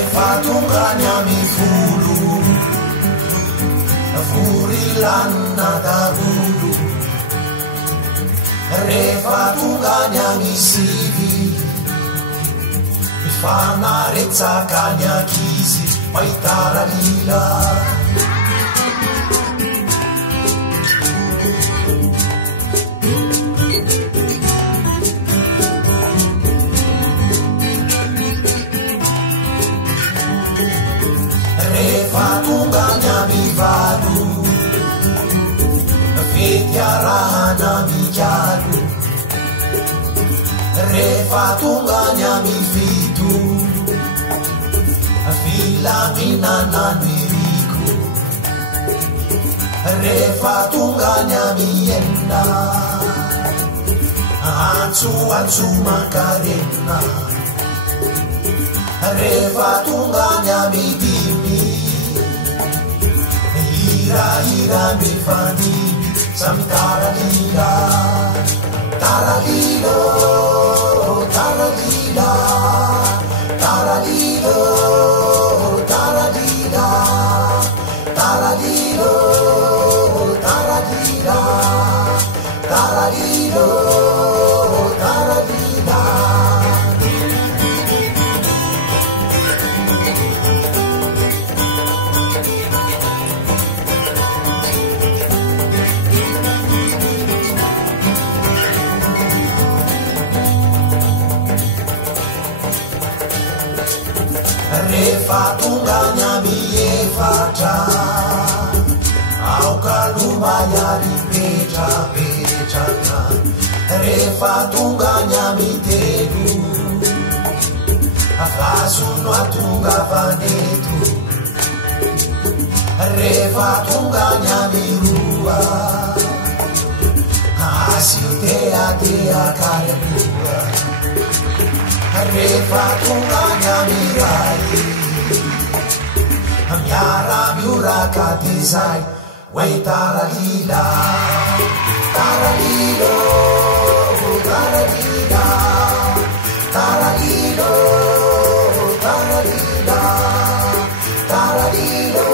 rehefa tonga ny amy folo vory lanina daholo rehefa tonga ny amy sivy mifanaretsaka ny ankizy mahitaralila rehefa tonga ny amy valo fetiarahana mikalo rehefa tonga ny amy fito filaminana noiriko rehefa tonga ny amy enina antsoantso mankarena rehefa tonga ny amy dimy hira mifandimby samy taralila taralilo taralila taralilo taralila taralilo taralila taralilo taralila rehefa tonga ny amy efatra aokalomaiary petrapetraka rehefa tonga ny amy telo afasono atonga vaneto rehefa tonga ny amy roa asio teateakarakoa rehefa tonga ny amy ray miara mioraka tezay way taralila taralilo taralila taralilo taralila taralilo